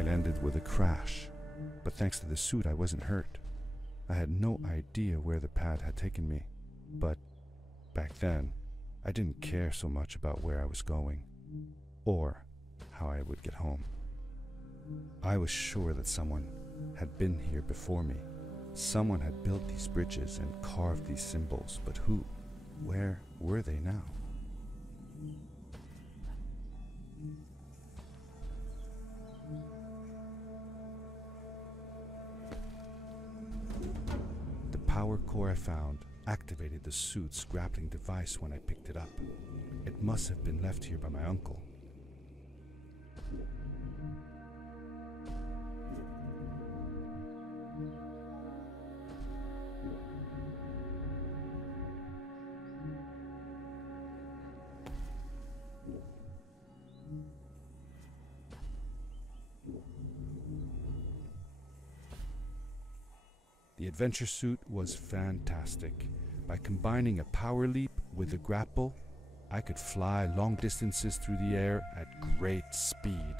night ended with a crash, but thanks to the suit I wasn't hurt. I had no idea where the pad had taken me, but back then I didn't care so much about where I was going, or how I would get home. I was sure that someone had been here before me. Someone had built these bridges and carved these symbols, but who? Where were they now? The power core I found activated the suit's grappling device when I picked it up. It must have been left here by my uncle. The adventure suit was fantastic. By combining a power leap with a grapple, I could fly long distances through the air at great speed.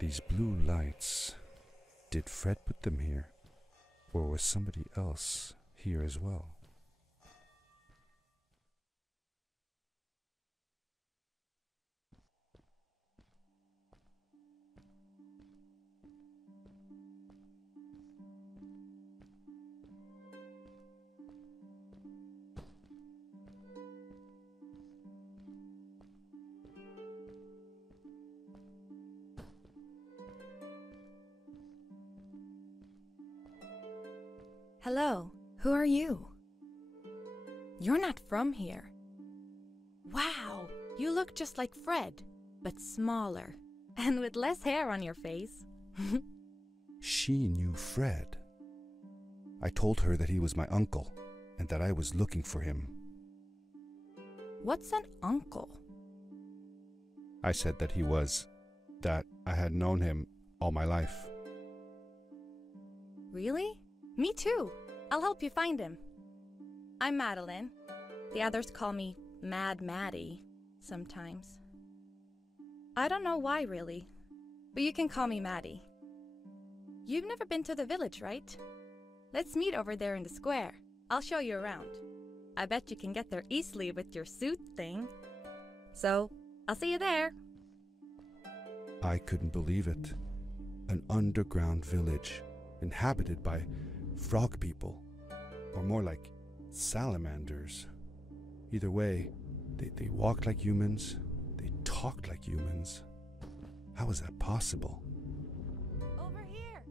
These blue lights. Did Fred put them here? Or was somebody else here as well? Hello, who are you? You're not from here. Wow, you look just like Fred, but smaller, and with less hair on your face. She knew Fred. I told her that he was my uncle, and that I was looking for him. What's an uncle? I said that that I had known him all my life. Really? Me too. I'll help you find him. I'm Madeline. The others call me Mad Maddie sometimes. I don't know why really, but you can call me Maddie. You've never been to the village, right? Let's meet over there in the square. I'll show you around. I bet you can get there easily with your suit thing. So, I'll see you there. I couldn't believe it. An underground village, inhabited by frog people, or more like salamanders. Either way, they walked like humans, they talked like humans. How is that possible? Over here!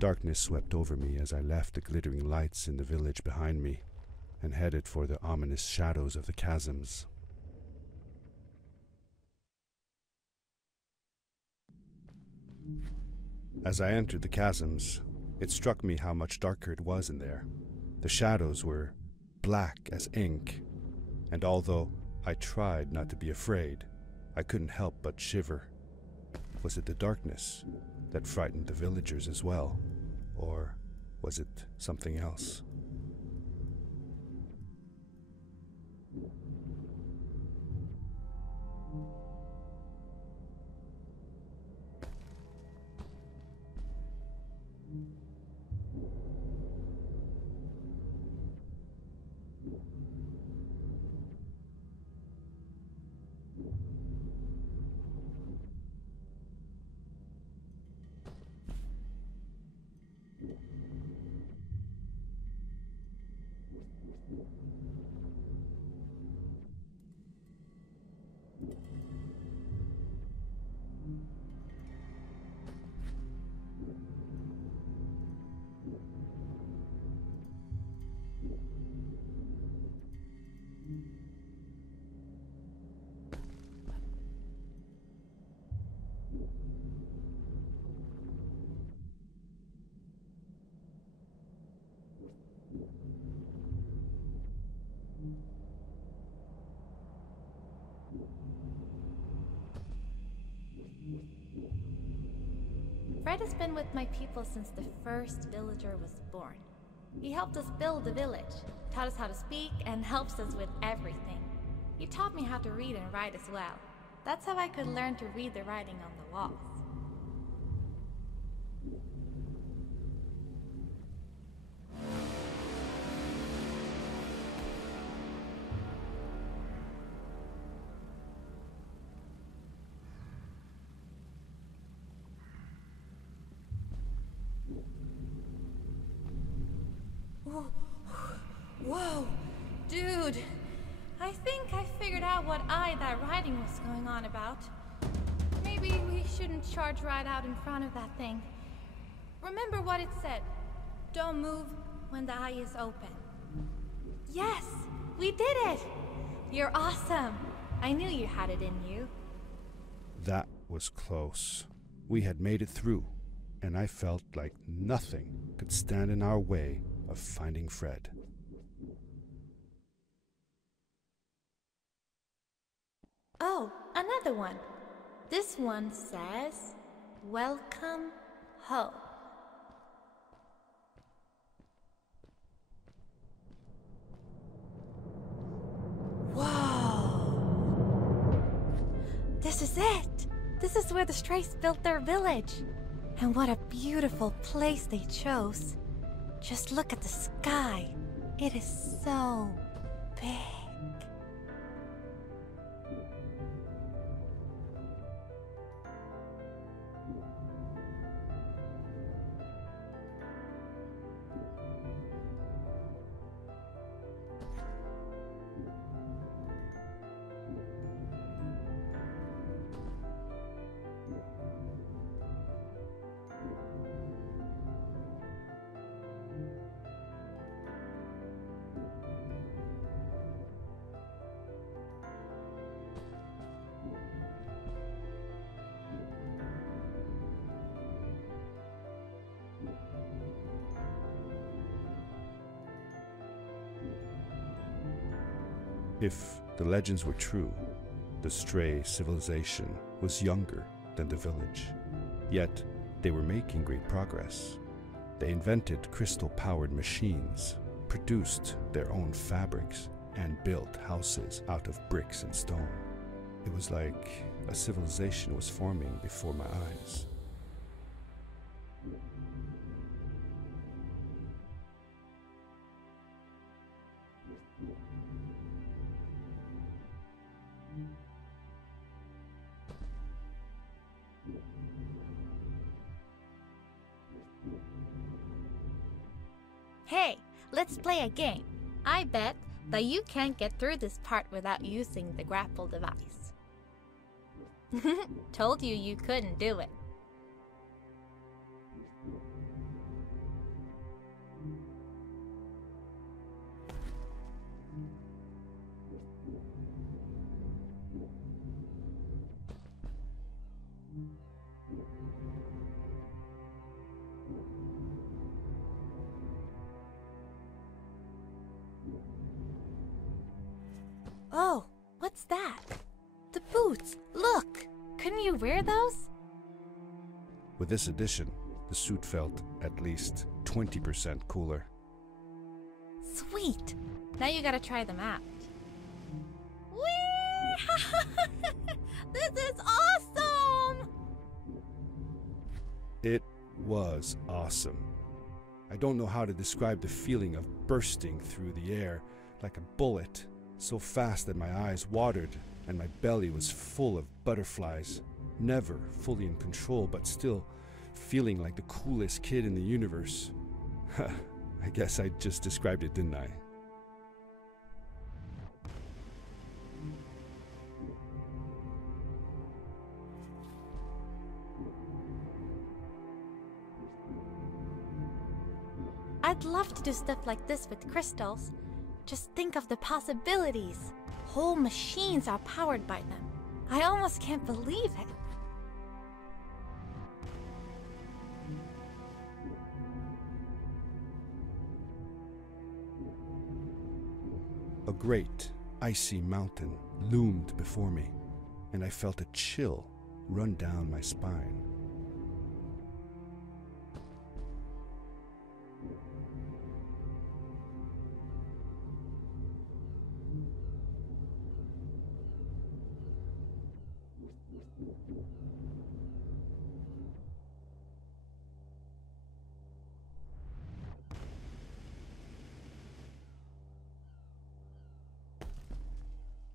Darkness swept over me as I left the glittering lights in the village behind me and headed for the ominous shadows of the chasms. As I entered the chasms, it struck me how much darker it was in there. The shadows were black as ink, and although I tried not to be afraid, I couldn't help but shiver. Was it the darkness that frightened the villagers as well, or was it something else? Fred has been with my people since the first villager was born. He helped us build the village, taught us how to speak, and helps us with everything. He taught me how to read and write as well. That's how I could learn to read the writing on the walls. Whoa, dude. I think I figured out what that writing was going on about. Maybe we shouldn't charge right out in front of that thing. Remember what it said. Don't move when the eye is open. Yes, we did it! You're awesome. I knew you had it in you. That was close. We had made it through, and I felt like nothing could stand in our way of finding Fred. Oh, another one. This one says, "Welcome home." Whoa! This is it! This is where the Strays built their village. And what a beautiful place they chose. Just look at the sky. It is so big. If the legends were true, the Stray civilization was younger than the village. Yet, they were making great progress. They invented crystal-powered machines, produced their own fabrics, and built houses out of bricks and stone. It was like a civilization was forming before my eyes. Hey, let's play a game. I bet that you can't get through this part without using the grapple device. Told you you couldn't do it. Oh, what's that? The boots! Look! Couldn't you wear those? With this addition, the suit felt at least 20% cooler. Sweet! Now you gotta try them out. Whee! This is awesome! It was awesome. I don't know how to describe the feeling of bursting through the air like a bullet, so fast that my eyes watered and my belly was full of butterflies, never fully in control, but still feeling like the coolest kid in the universe. I guess I just described it, didn't I? I'd love to do stuff like this with crystals. Just think of the possibilities. Whole machines are powered by them. I almost can't believe it. A great, icy mountain loomed before me, and I felt a chill run down my spine.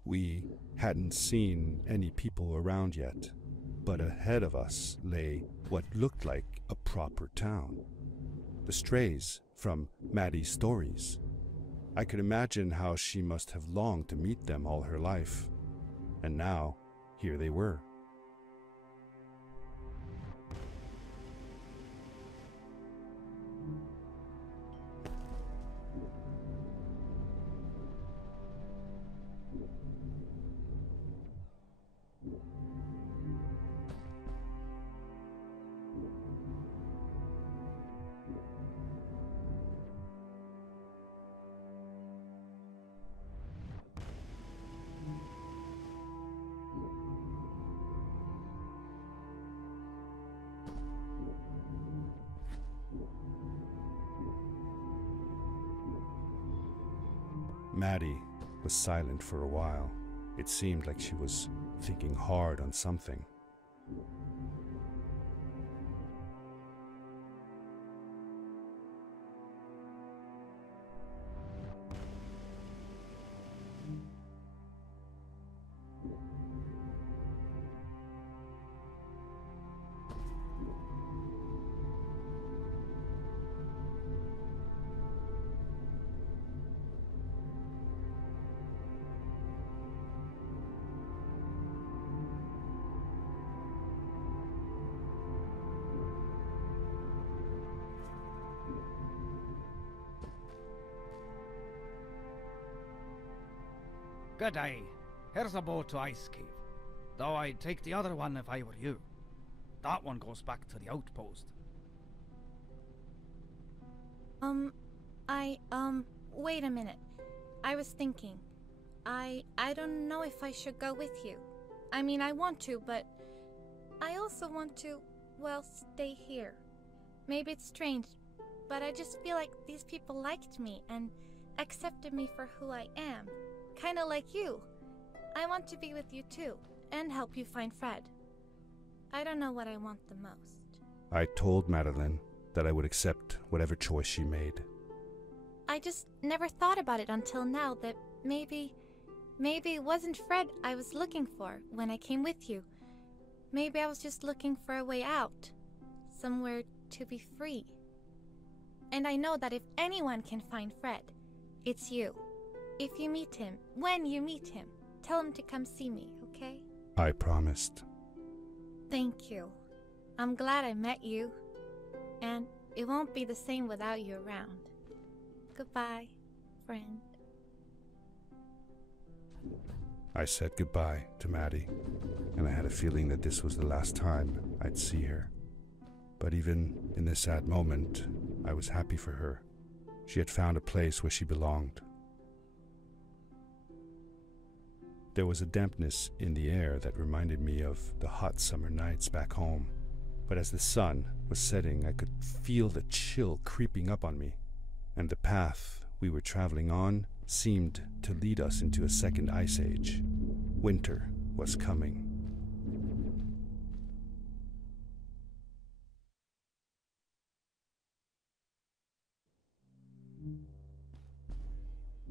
We hadn't seen any people around yet, but ahead of us lay what looked like a proper town. The strays from Maddie's stories. I could imagine how she must have longed to meet them all her life. And now, here they were. Maddie was silent for a while. It seemed like she was thinking hard on something. Good day. Here's a boat to Ice Cave. Though I'd take the other one if I were you. That one goes back to the outpost. Wait a minute. I was thinking. I don't know if I should go with you. I mean, I want to, but I also want to, well, stay here. Maybe it's strange, but I just feel like these people liked me and accepted me for who I am. Kinda like you. I want to be with you too, and help you find Fred. I don't know what I want the most. I told Madeline that I would accept whatever choice she made. I just never thought about it until now that maybe it wasn't Fred I was looking for when I came with you. Maybe I was just looking for a way out. Somewhere to be free. And I know that if anyone can find Fred, it's you. If you meet him, when you meet him, tell him to come see me, okay? I promised. Thank you. I'm glad I met you. And it won't be the same without you around. Goodbye, friend. I said goodbye to Maddie, and I had a feeling that this was the last time I'd see her. But even in this sad moment, I was happy for her. She had found a place where she belonged. There was a dampness in the air that reminded me of the hot summer nights back home. But as the sun was setting, I could feel the chill creeping up on me, and the path we were traveling on seemed to lead us into a second ice age. Winter was coming.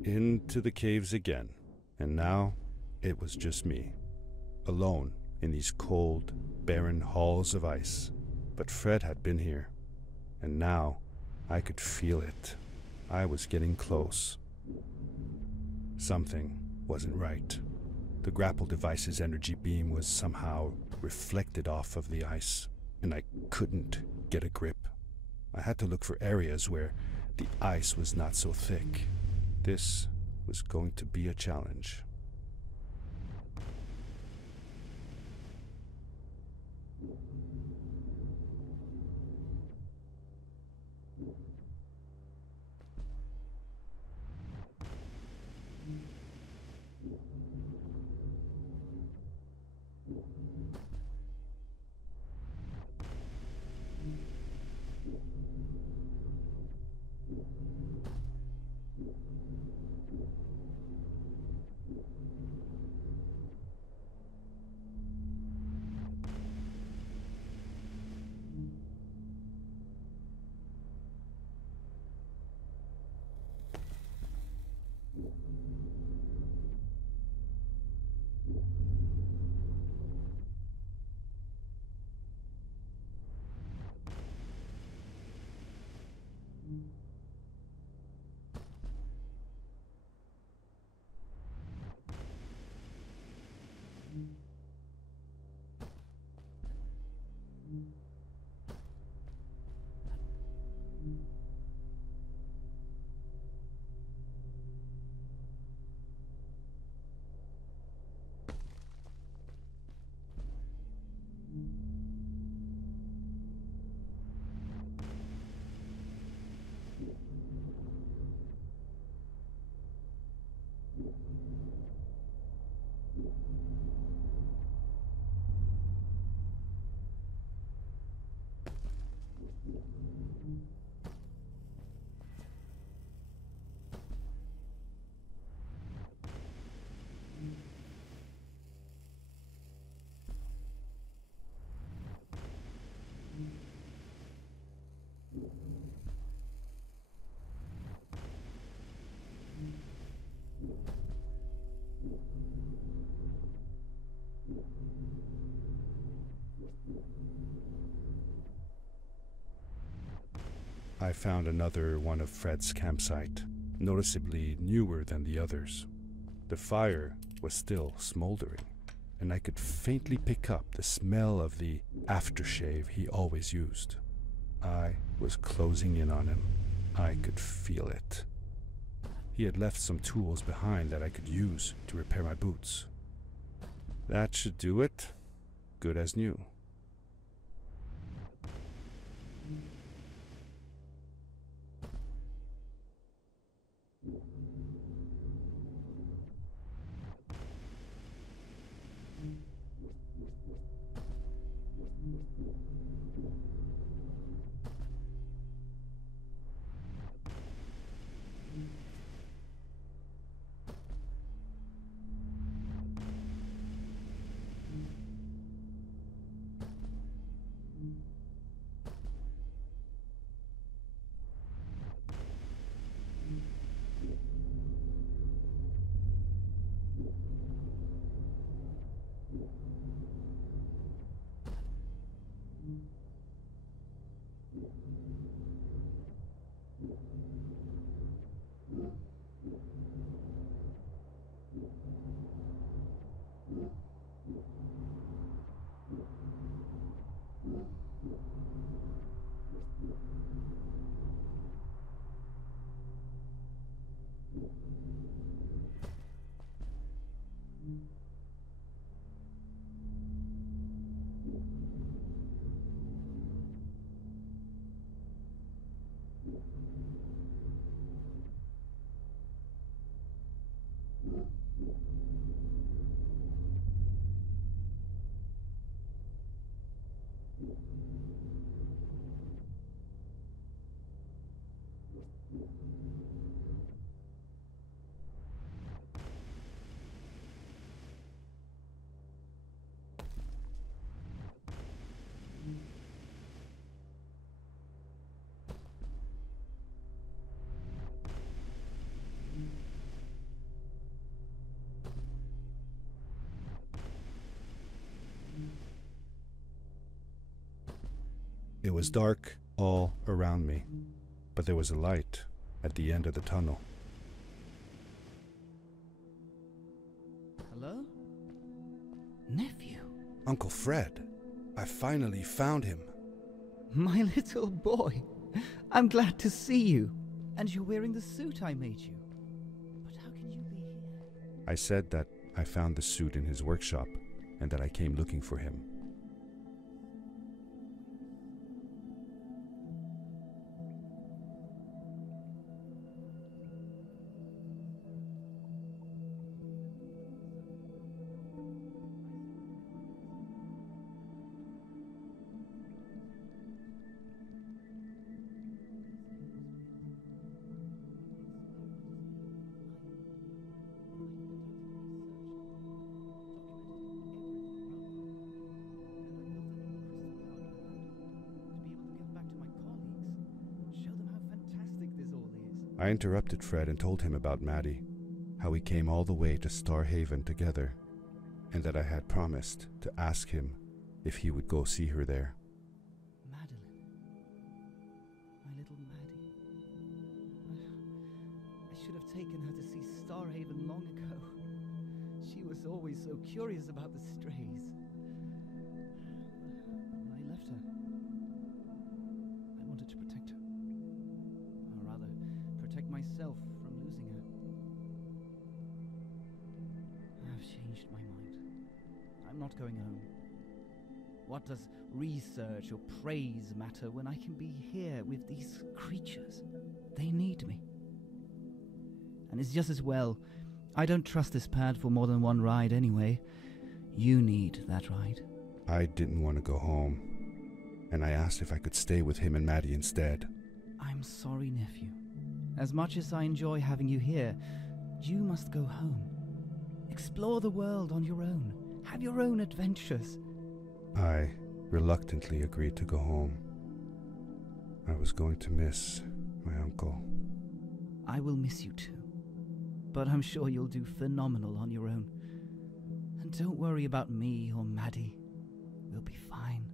Into the caves again, and now it was just me, alone in these cold, barren halls of ice. But Fred had been here, and now I could feel it. I was getting close. Something wasn't right. The grapple device's energy beam was somehow reflected off of the ice, and I couldn't get a grip. I had to look for areas where the ice was not so thick. This was going to be a challenge. I found another one of Fred's campsite, noticeably newer than the others. The fire was still smoldering, and I could faintly pick up the smell of the aftershave he always used. I was closing in on him. I could feel it. He had left some tools behind that I could use to repair my boots. That should do it. Good as new. It was dark all around me, but there was a light at the end of the tunnel. Hello? Nephew? Uncle Fred, I finally found him. My little boy. I'm glad to see you. And you're wearing the suit I made you. But how can you be here? I said that I found the suit in his workshop and that I came looking for him. I interrupted Fred and told him about Maddie, how we came all the way to Starhaven together, and that I had promised to ask him if he would go see her there. Madeline. My little Maddie. I should have taken her to see Starhaven long ago. She was always so curious about the strays. I left her. I wanted to protect her. Or rather, protect myself from losing her. I've changed my mind. I'm not going home. What does research or praise matter when I can be here with these creatures? They need me. And it's just as well. I don't trust this pad for more than one ride anyway. You need that ride. I didn't want to go home, and I asked if I could stay with him and Maddie instead. I'm sorry, nephew. As much as I enjoy having you here, you must go home. Explore the world on your own. Have your own adventures. I reluctantly agreed to go home. I was going to miss my uncle. I will miss you too. But I'm sure you'll do phenomenal on your own. And don't worry about me or Maddie. We'll be fine.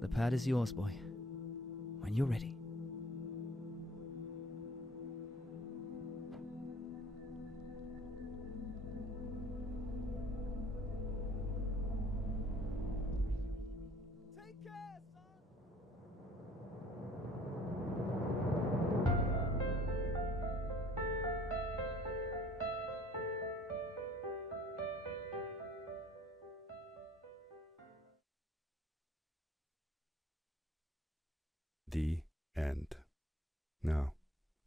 The pad is yours, boy. When you're ready. Take care, son! The end. Now,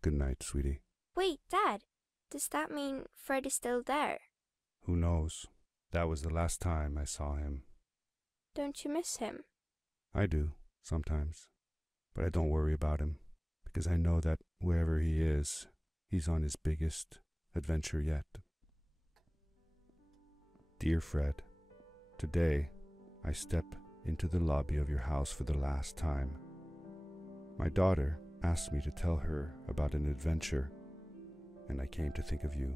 good night, sweetie. Wait, Dad. Does that mean Fred is still there? Who knows? That was the last time I saw him. Don't you miss him? I do, sometimes. But I don't worry about him, because I know that wherever he is, he's on his biggest adventure yet. Dear Fred, today I step into the lobby of your house for the last time. My daughter asked me to tell her about an adventure, and I came to think of you.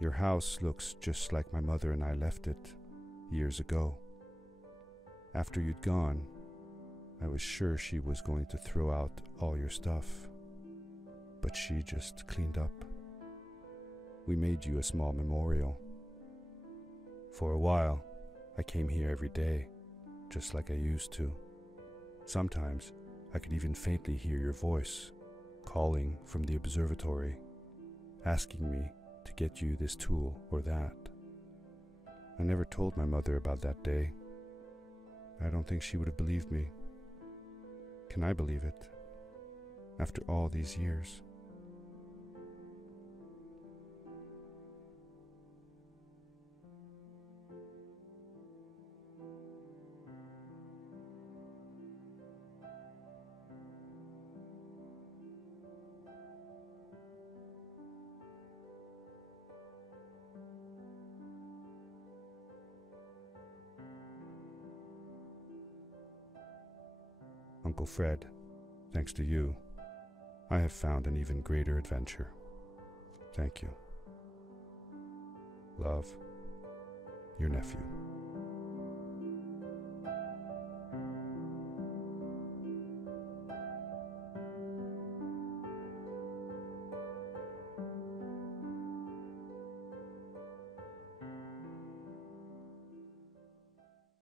Your house looks just like my mother and I left it years ago. After you'd gone, I was sure she was going to throw out all your stuff, but she just cleaned up. We made you a small memorial. For a while, I came here every day, just like I used to. Sometimes I could even faintly hear your voice, calling from the observatory, asking me to get you this tool or that. I never told my mother about that day. I don't think she would have believed me. Can I believe it? After all these years? Uncle Fred, thanks to you, I have found an even greater adventure. Thank you. Love, your nephew.